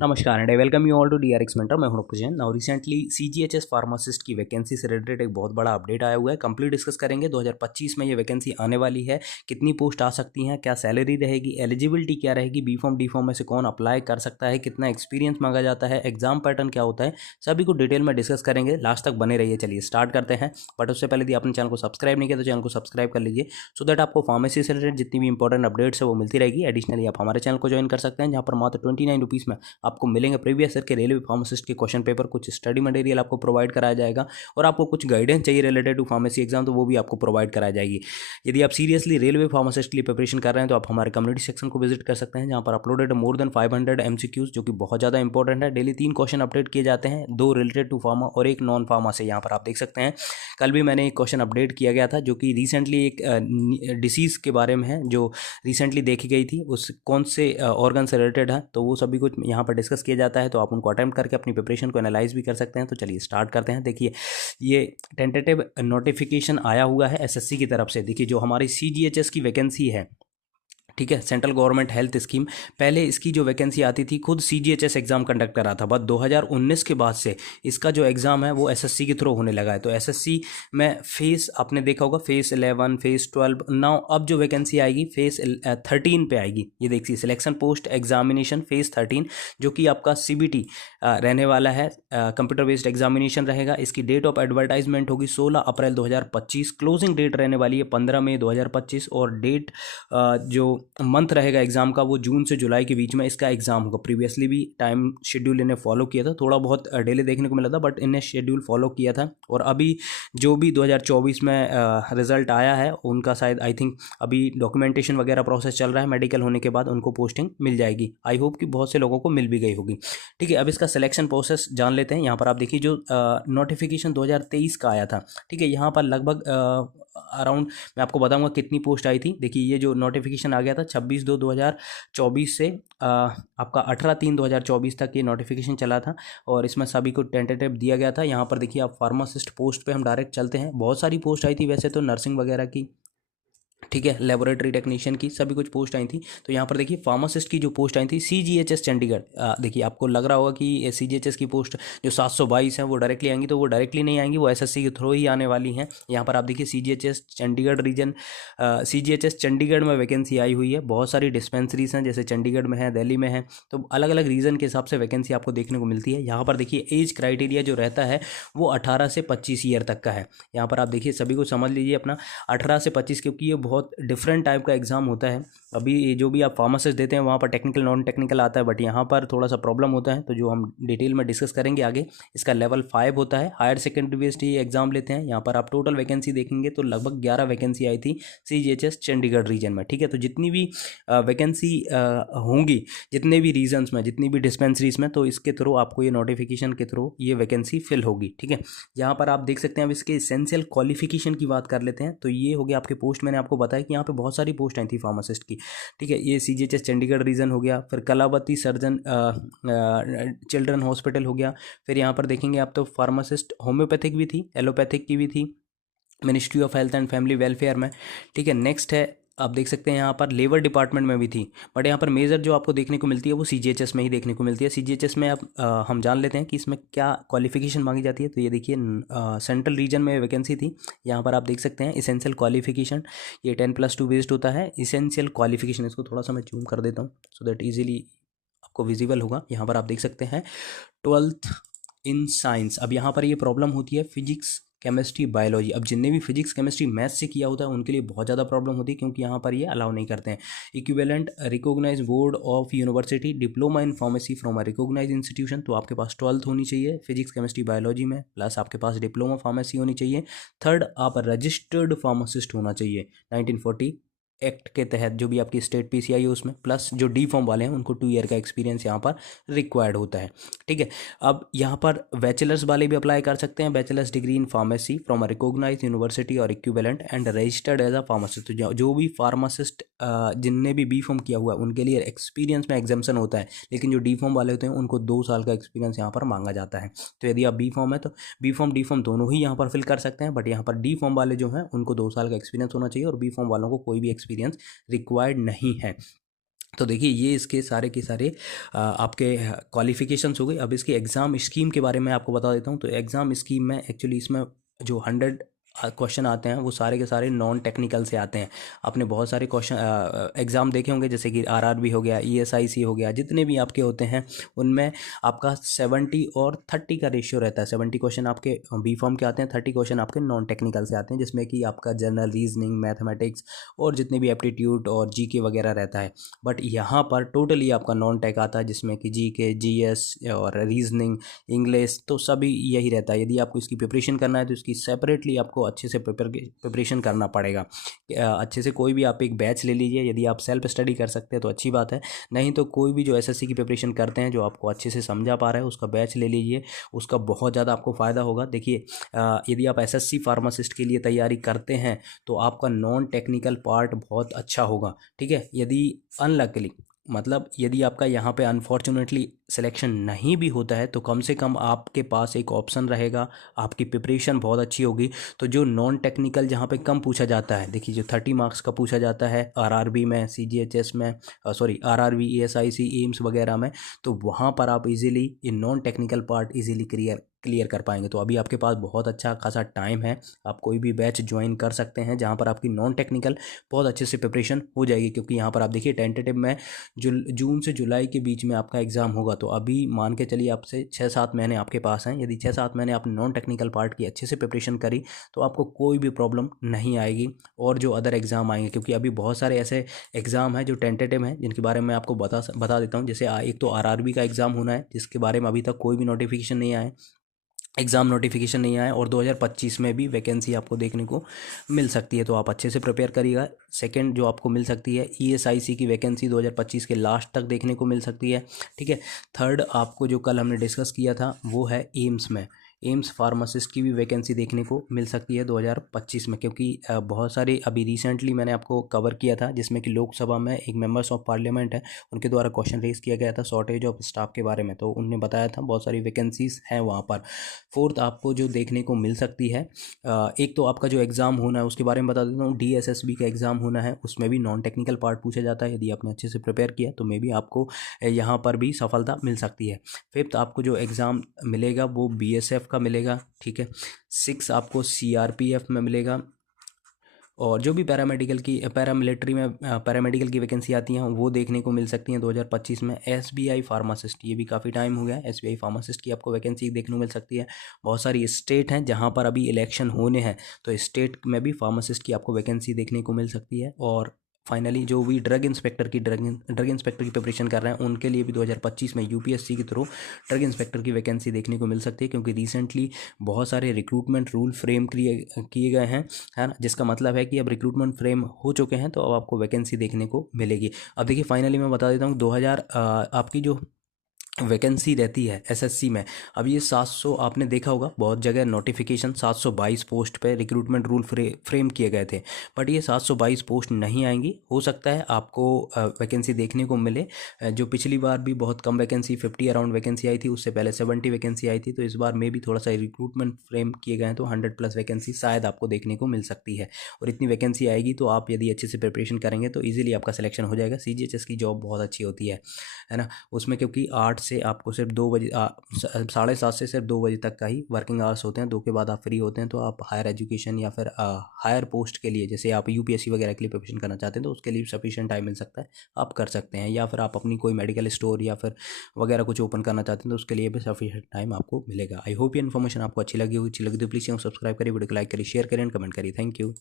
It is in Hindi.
नमस्कार and I welcome you all to DRX mentor. मैं हूं Roop Jain. Now recently CGHS pharmacist की वैकेंसी से रिलेटेड एक बहुत बड़ा अपडेट आया हुआ है। कंप्लीट डिस्कस करेंगे 2025 में ये वैकेंसी आने वाली है, कितनी पोस्ट आ सकती हैं, क्या सैलरी रहेगी, एलिजिबिलिटी क्या रहेगी, बी फॉर्म डी फॉर्म में से कौन अप्लाई कर सकता है, कितना एक्सपीरियंस मांगा जाता है, एग्जाम पैटर्न क्या होता है, सभी को डिटेल में डिस्कस करेंगे। लास्ट तक बने रहिए। चलिए स्टार्ट करते हैं। बट उससे पहले यदि आपने चैनल को सब्सक्राइब नहीं किया तो चैनल को सब्सक्राइब कर लीजिए, सो दैट आपको फार्मेसी से रिलेटेड जितनी भी इंपॉर्टेंट अपडेट्स है वो मिलती रहेगी। एडिशनली आप हमारे चैनल को ज्वाइन कर सकते हैं, जहाँ पर मात्र 29 रुपीज़ में आपको मिलेंगे प्रीवियस ईयर के रेलवे फार्मासिस्ट के क्वेश्चन पेपर, कुछ स्टडी मटेरियल आपको प्रोवाइड कराया जाएगा, और आपको कुछ गाइडेंस चाहिए रिलेटेड टू फार्मेसी एग्जाम तो वो भी आपको प्रोवाइड कराई जाएगी। यदि आप सीरियसली रेलवे फार्मासिस्ट के लिए प्रिपरेशन कर रहे हैं तो आप हमारे कम्युनिटी सेक्शन को विजिट कर सकते हैं, जहाँ पर अपलोडेड मोर देन 500 एमसीक्यूज, जो कि बहुत ज़्यादा इंपॉर्टेंट है। डेली 3 क्वेश्चन अपडेट किए जाते हैं, 2 रिलेटेड टू फार्मा और एक नॉन फार्मा से। यहाँ पर आप देख सकते हैं कल भी मैंने एक क्वेश्चन अपडेट किया गया था, जो कि रिसेंटली एक डिसीज़ के बारे में है जो रिसेंटली देखी गई थी, उस कौन से ऑर्गन से रिलेटेड है, तो वो सभी कुछ यहाँ पर डिस्कस किया जाता है। तो आप उनको अटेम्प्ट करके अपनी प्रिपरेशन को एनालाइज भी कर सकते हैं। तो चलिए स्टार्ट करते हैं। देखिए ये टेंटेटिव नोटिफिकेशन आया हुआ है एसएससी की तरफ से। देखिए जो हमारी सीजीएचएस की वैकेंसी है, ठीक है, सेंट्रल गवर्नमेंट हेल्थ स्कीम, पहले इसकी जो वैकेंसी आती थी खुद सीजीएचएस एग्जाम कंडक्ट कर रहा था, बट 2019 के बाद से इसका जो एग्ज़ाम है वो एसएससी के थ्रू होने लगा है। तो एसएससी में फेस आपने देखा होगा, फेस 11, फेस 12, नाउ अब जो वैकेंसी आएगी फेस 13 पे आएगी। ये देखिए सिलेक्शन पोस्ट एग्जामिनेशन फेस 13, जो कि आपका सीबीटी रहने वाला है, कंप्यूटर बेस्ड एग्जामिनेशन रहेगा। इसकी डेट ऑफ एडवर्टाइजमेंट होगी 16 अप्रैल 2025, क्लोजिंग डेट रहने वाली है 15 मई 2025, और डेट जो मंथ रहेगा एग्ज़ाम का वो जून से जुलाई के बीच में इसका एग्ज़ाम होगा। प्रीवियसली भी टाइम शेड्यूल इन्हें फॉलो किया था, थोड़ा बहुत डिले देखने को मिला था, बट इन्हें शेड्यूल फॉलो किया था। और अभी जो भी 2024 में रिज़ल्ट आया है उनका शायद आई थिंक अभी डॉक्यूमेंटेशन वगैरह प्रोसेस चल रहा है, मेडिकल होने के बाद उनको पोस्टिंग मिल जाएगी। आई होप कि बहुत से लोगों को मिल भी गई होगी। ठीक है, अब इसका सिलेक्शन प्रोसेस जान लेते हैं। यहाँ पर आप देखिए जो नोटिफिकेशन 2023 का आया था, ठीक है, यहाँ पर लगभग अराउंड मैं आपको बताऊंगा कितनी पोस्ट आई थी। देखिए ये जो नोटिफिकेशन आ गया था 26/2/2024 से आपका 18/3/2024 तक ये नोटिफिकेशन चला था, और इसमें सभी को टेंटेटिव दिया गया था। यहाँ पर देखिए आप फार्मासिस्ट पोस्ट पे हम डायरेक्ट चलते हैं। बहुत सारी पोस्ट आई थी वैसे तो, नर्सिंग वगैरह की, ठीक है, लेबोरेटरी टेक्नीशियन की, सभी कुछ पोस्ट आई थी। तो यहाँ पर देखिए फार्मासिस्ट की जो पोस्ट आई थी सीजीएचएस चंडीगढ़, देखिए आपको लग रहा होगा कि सीजीएचएस की पोस्ट जो 722 है वो डायरेक्टली आएंगी, तो वो डायरेक्टली नहीं आएंगी, वो एसएससी के थ्रू ही आने वाली हैं। यहाँ पर आप देखिए CGHS Chandigarh region, CGHS Chandigarh में वैकेंसी आई हुई है। बहुत सारी डिस्पेंसरीज हैं, जैसे चंडीगढ़ में है, दिल्ली में है, तो अलग अलग रीजन के हिसाब से वैकेंसी आपको देखने को मिलती है। यहाँ पर देखिए एज क्राइटेरिया जो रहता है वो 18 से 25 ईयर तक का है। यहाँ पर आप देखिए सभी को समझ लीजिए अपना 18 से 25, क्योंकि ये बहुत डिफरेंट टाइप का एग्ज़ाम होता है। अभी ये जो भी आप फार्मासिस्ट देते हैं वहाँ पर टेक्निकल नॉन टेक्निकल आता है, बट यहाँ पर थोड़ा सा प्रॉब्लम होता है, तो जो हम डिटेल में डिस्कस करेंगे आगे। इसका लेवल 5 होता है, हायर सेकेंडरी बेस्ड ये एग्जाम लेते हैं। यहाँ पर आप टोटल वैकेंसी देखेंगे तो लगभग 11 वैकेंसी आई थी सीजीएचएस चंडीगढ़ रीजन में। ठीक है, तो जितनी भी वैकेंसी होंगी, जितने भी रीजन्स में, जितनी भी डिस्पेंसरीज में, तो इसके थ्रू आपको ये नोटिफिकेशन के थ्रू ये वैकेंसी फिल होगी। ठीक है, यहाँ पर आप देख सकते हैं। अब इसके एसेंशियल क्वालिफिकेशन की बात कर लेते हैं। तो ये हो गया आपके पोस्ट, मैंने आपको बताया कि यहाँ पे बहुत सारी पोस्ट आई थी फार्मासिस्ट की। ठीक है, ये सीजीएचएस चंडीगढ़ रीजन हो गया, फिर कलावती सर्जन चिल्ड्रन हॉस्पिटल हो गया, फिर यहाँ पर देखेंगे आप तो फार्मासिस्ट होम्योपैथिक भी थी, एलोपैथिक की भी थी, ministry of health and family welfare में। ठीक है, नेक्स्ट है आप देख सकते हैं यहाँ पर लेबर डिपार्टमेंट में भी थी, बट यहाँ पर मेजर जो आपको देखने को मिलती है वो सीजीएचएस में ही देखने को मिलती है। सीजीएचएस में आप हम जान लेते हैं कि इसमें क्या क्वालिफिकेशन मांगी जाती है। तो ये देखिए सेंट्रल रीजन में वैकेंसी थी। यहाँ पर आप देख सकते हैं इसेंशियल क्वालिफिकेशन, ये 10+2 बेस्ड होता है। इसेंशियल क्वालिफिकेशन, इसको थोड़ा सा मैं जूम कर देता हूँ सो दैट ईजिली आपको विजिबल होगा। यहाँ पर आप देख सकते हैं 12th इन साइंस। अब यहाँ पर ये प्रॉब्लम होती है फिजिक्स, केमिस्ट्री, बायोलॉजी। अब जिनने भी फिजिक्स, केमिस्ट्री, मैथ्स से किया होता है उनके लिए बहुत ज़्यादा प्रॉब्लम होती है, क्योंकि यहाँ पर ये अलाउ नहीं करते हैं। Equivalent recognise board of university diploma in pharmacy from a recognise institution, तो आपके पास 12th होनी चाहिए फिजिक्स, केमिस्ट्री, बायोलॉजी में, प्लस आपके पास डिप्लोमा फार्मेसी होनी चाहिए। थर्ड, आप रजिस्टर्ड फार्मासिस्ट होना चाहिए 1940 एक्ट के तहत, जो भी आपकी स्टेट पीसीआई है उसमें, प्लस जो डी फॉर्म वाले हैं उनको 2 ईयर का एक्सपीरियंस यहाँ पर रिक्वायर्ड होता है। ठीक है, अब यहाँ पर बैचलर्स वाले भी अप्लाई कर सकते हैं, bachelor's degree in pharmacy from a recognized university और equivalent and registered as a pharmacist. तो जो भी फार्मासिस्ट जिनने भी बी फॉर्म किया हुआ है उनके लिए एक्सपीरियंस में एग्जाम्पशन होता है, लेकिन जो डी फॉर्म वाले होते हैं उनको 2 साल का एक्सपीरियंस यहाँ पर मांगा जाता है। तो यदि आप बी फॉर्म है तो बी फॉर्म डी फॉर्म दोनों ही यहाँ पर फिल कर सकते हैं, बट यहाँ पर डी फॉर्म वाले जो हैं उनको 2 साल का एक्सपीरियंस होना चाहिए, और बी फॉर्म वालों को कोई भी एक्सपीरियंस रिक्वायर्ड नहीं है। तो देखिए ये इसके सारे के सारे आपके क्वालिफिकेशंस हो गए। अब इसकी एग्ज़ाम स्कीम के बारे में आपको बता देता हूँ। तो एग्ज़ाम स्कीम में एक्चुअली इसमें जो 100 क्वेश्चन आते हैं वो सारे के सारे नॉन टेक्निकल से आते हैं। आपने बहुत सारे क्वेश्चन एग्ज़ाम देखे होंगे, जैसे कि आरआरबी हो गया, ईएसआईसी हो गया, जितने भी आपके होते हैं उनमें आपका 70 और 30 का रेशियो रहता है। 70 क्वेश्चन आपके बी फॉर्म के आते हैं, 30 क्वेश्चन आपके नॉन टेक्निकल से आते हैं, जिसमें कि आपका जनरल रीजनिंग, मैथमेटिक्स और जितने भी एप्टीट्यूड और जीके वगैरह रहता है। बट यहाँ पर टोटली आपका नॉन टेक आता है, जिसमें कि जीके, जीएस और रीजनिंग, इंग्लिश, तो सभी यही रहता है। यदि आपको इसकी प्रिपरेशन करना है तो इसकी सेपरेटली आपको अच्छे से प्रिपरेशन करना पड़ेगा। अच्छे से कोई भी आप एक बैच ले लीजिए। यदि आप सेल्फ स्टडी कर सकते हैं तो अच्छी बात है, नहीं तो कोई भी जो एसएससी की प्रिपरेशन करते हैं, जो आपको अच्छे से समझा पा रहा है, उसका बैच ले लीजिए। उसका बहुत ज़्यादा आपको फ़ायदा होगा। देखिए यदि आप एसएससी फार्मासिस्ट के लिए तैयारी करते हैं तो आपका नॉन टेक्निकल पार्ट बहुत अच्छा होगा, ठीक है। यदि अनलकली, मतलब यदि आपका यहाँ पे अनफॉर्चुनेटली सिलेक्शन नहीं भी होता है, तो कम से कम आपके पास एक ऑप्शन रहेगा, आपकी प्रिपरेशन बहुत अच्छी होगी। तो जो नॉन टेक्निकल जहाँ पे कम पूछा जाता है, देखिए जो 30 मार्क्स का पूछा जाता है आरआरबी में, सीजीएचएस में, सॉरी आरआरबी, ईएसआईसी, एम्स वगैरह में, तो वहाँ पर आप इजीली ये non technical part easily clear कर पाएंगे। तो अभी आपके पास बहुत अच्छा खासा टाइम है, आप कोई भी बैच ज्वाइन कर सकते हैं जहाँ पर आपकी नॉन टेक्निकल बहुत अच्छे से प्रिपरेशन हो जाएगी। क्योंकि यहाँ पर आप देखिए टेंटेटिव में जून से जुलाई के बीच में आपका एग्ज़ाम होगा। तो अभी मान के चलिए आपसे 6-7 महीने आपके पास हैं। यदि 6-7 महीने आपने नॉन टेक्निकल पार्ट की अच्छे से प्रिपरेशन करी तो आपको कोई भी प्रॉब्लम नहीं आएगी। और जो अदर एग्ज़ाम आएंगे, क्योंकि अभी बहुत सारे ऐसे एग्ज़ाम हैं जो टेंटेटिव हैं, जिनके बारे में आपको बता देता हूँ। जैसे एक तो आरआरबी का एग्ज़ाम होना है, जिसके बारे में अभी तक कोई भी नोटिफिकेशन नहीं आया, एग्ज़ाम नोटिफिकेशन नहीं आया, और 2025 में भी वैकेंसी आपको देखने को मिल सकती है। तो आप अच्छे से प्रिपेयर करिएगा। सेकंड जो आपको मिल सकती है, ईएसआईसी की वैकेंसी 2025 के लास्ट तक देखने को मिल सकती है, ठीक है। थर्ड आपको जो कल हमने डिस्कस किया था वो है एम्स में, एम्स फार्मासिस्ट की भी वैकेंसी देखने को मिल सकती है 2025 में। क्योंकि बहुत सारे अभी रिसेंटली मैंने आपको कवर किया था, जिसमें कि लोकसभा में एक मेंबर्स ऑफ पार्लियामेंट है, उनके द्वारा क्वेश्चन रेज किया गया था शॉर्टेज ऑफ स्टाफ के बारे में। तो उनने बताया था बहुत सारी वैकेंसीज हैं वहाँ पर। फोर्थ आपको जो देखने को मिल सकती है, एक तो आपका जो एग्ज़ाम होना है उसके बारे में बता देता हूँ। डीएसएसबी का एग्ज़ाम होना है, उसमें भी नॉन टेक्निकल पार्ट पूछा जाता है। यदि आपने अच्छे से प्रिपेयर किया तो मे बी आपको यहाँ पर भी सफलता मिल सकती है। फिफ्थ आपको जो एग्ज़ाम मिलेगा वो बीएसएफ का मिलेगा, ठीक है। सिक्स आपको सीआरपीएफ में मिलेगा। और जो भी पैरामिलिट्री में पैरामेडिकल की वैकेंसी आती हैं वो देखने को मिल सकती हैं 2025 में। एसबीआई फार्मासिस्ट, ये भी काफ़ी टाइम हो गया, एसबीआई फार्मासिस्ट की आपको वैकेंसी देखने को मिल सकती है। बहुत सारी स्टेट हैं जहाँ पर अभी इलेक्शन होने हैं, तो स्टेट में भी फार्मासिस्ट की आपको वैकेंसी देखने को मिल सकती है। और फाइनली जो भी ड्रग इंस्पेक्टर की प्रिपरेशन कर रहे हैं उनके लिए भी 2025 में यूपीएससी के थ्रू ड्रग इंस्पेक्टर की वैकेंसी देखने को मिल सकती है। क्योंकि रिसेंटली बहुत सारे रिक्रूटमेंट रूल फ्रेम किए गए हैं, है ना, जिसका मतलब है कि अब रिक्रूटमेंट फ्रेम हो चुके हैं, तो अब आपको वैकेंसी देखने को मिलेगी। अब देखिए फाइनली मैं बता देता हूँ 2000 आपकी जो वैकेंसी रहती है एसएससी में, अब ये 700, आपने देखा होगा बहुत जगह नोटिफिकेशन 722 पोस्ट पे रिक्रूटमेंट रूल फ्रेम किए गए थे। बट ये 722 पोस्ट नहीं आएंगी। हो सकता है आपको वैकेंसी देखने को मिले, जो पिछली बार भी बहुत कम वैकेंसी 50 अराउंड वैकेंसी आई थी, उससे पहले 70 वैकेंसी आई थी। तो इस बार में भी थोड़ा सा रिक्रूटमेंट फ्रेम किए गए हैं, तो 100+ वैकेंसी शायद आपको देखने को मिल सकती है। और इतनी वैकेंसी आएगी तो आप यदि अच्छे से प्रिपरेशन करेंगे तो ईजिली आपका सिलेक्शन हो जाएगा। सीजीएचएस की जॉब बहुत अच्छी होती है ना। उसमें क्योंकि 8 से आपको सिर्फ 2 बजे 7:30 से सिर्फ 2 बजे तक का ही वर्किंग आवर्स होते हैं। 2 के बाद आप फ्री होते हैं। तो आप हायर एजुकेशन या फिर हायर पोस्ट के लिए, जैसे आप यूपीएससी वगैरह के लिए प्रिपरेशन करना चाहते हैं, तो उसके लिए सफिशिएंट टाइम मिल सकता है, आप कर सकते हैं। या फिर आप अपनी कोई मेडिकल स्टोर या फिर वगैरह कुछ ओपन करना चाहते हैं, तो उसके लिए भी सफिशिएंट टाइम आपको मिलेगा। आई होप ये इन्फॉर्मेशन आपको अच्छी लगी होगी। अच्छी लगी तो प्लीज़ सब्सक्राइब करिए, वीडियो को लाइक करिए, शेयर करें, कमेंट करिए। Thank you.